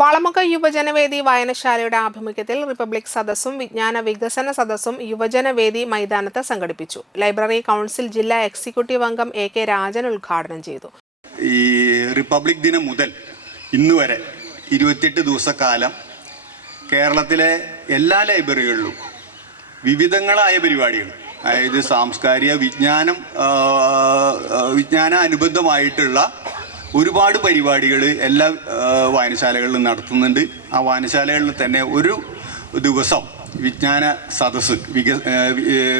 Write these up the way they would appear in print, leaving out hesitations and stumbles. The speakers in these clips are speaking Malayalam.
വളമുഖ യുവജനവേദി വായനശാലയുടെ ആഭിമുഖ്യത്തിൽ റിപ്പബ്ലിക് സദസ്സും വിജ്ഞാന വികസന സദസ്സും യുവജനവേദി മൈതാനത്ത് സംഘടിപ്പിച്ചു. ലൈബ്രറി കൗൺസിൽ ജില്ലാ എക്സിക്യൂട്ടീവ് അംഗം AK രാജൻ ഉദ്ഘാടനം ചെയ്തു. ഈ റിപ്പബ്ലിക് ദിനം മുതൽ ഇന്നുവരെ 28 ദിവസക്കാലം കേരളത്തിലെ എല്ലാ ലൈബ്രറികളിലും വിവിധങ്ങളായ പരിപാടികൾ, അതായത് സാംസ്കാരിക വിജ്ഞാന അനുബന്ധമായിട്ടുള്ള ഒരുപാട് പരിപാടികൾ എല്ലാ വായനശാലകളിലും നടത്തുന്നുണ്ട്. ആ വായനശാലകളിൽ തന്നെ ഒരു ദിവസം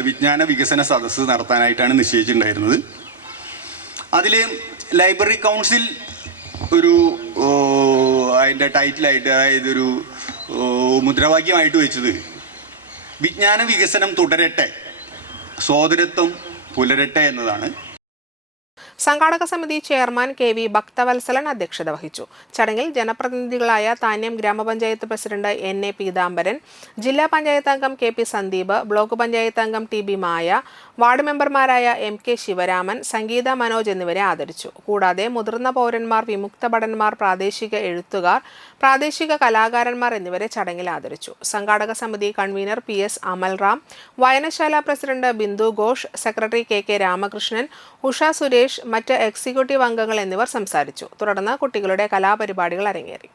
വിജ്ഞാന വികസന സദസ്സ് നടത്താനായിട്ടാണ് നിശ്ചയിച്ചിട്ടുണ്ടായിരുന്നത്. അതിൽ ലൈബ്രറി കൗൺസിൽ ഒരു അതിൻ്റെ ടൈറ്റിലായിട്ട്, അതായത് ഒരു മുദ്രാവാക്യമായിട്ട് വെച്ചത് വിജ്ഞാന വികസനം തുടരട്ടെ, സോദരത്വം പുലരട്ടെ എന്നതാണ്. സംഘാടക സമിതി ചെയർമാൻ KV ഭക്തവത്സലൻ അധ്യക്ഷത വഹിച്ചു. ചടങ്ങിൽ ജനപ്രതിനിധികളായ താന്യം ഗ്രാമപഞ്ചായത്ത് പ്രസിഡന്റ് NA പീതാംബരൻ, ജില്ലാ പഞ്ചായത്ത് അംഗം KP സന്ദീപ്, ബ്ലോക്ക് പഞ്ചായത്ത് അംഗം TB മായ, വാർഡ് മെമ്പർമാരായ MK ശിവരാമൻ, സംഗീത മനോജ് എന്നിവരെ ആദരിച്ചു. കൂടാതെ മുതിർന്ന പൗരന്മാർ, വിമുക്ത ഭടന്മാർ, പ്രാദേശിക എഴുത്തുകാർ, പ്രാദേശിക കലാകാരന്മാർ എന്നിവരെ ചടങ്ങിൽ ആദരിച്ചു. സംഘാടക സമിതി കൺവീനർ PS അമൽറാം, വായനശാല president Bindu Ghosh, secretary KK Ramakrishnan, Usha Suresh, മറ്റ് എക്സിക്യൂട്ടീവ് അംഗങ്ങൾ എന്നിവർ സംസാരിച്ചു. തുടർന്ന് കുട്ടികളുടെ കലാപരിപാടികൾ അരങ്ങേറി.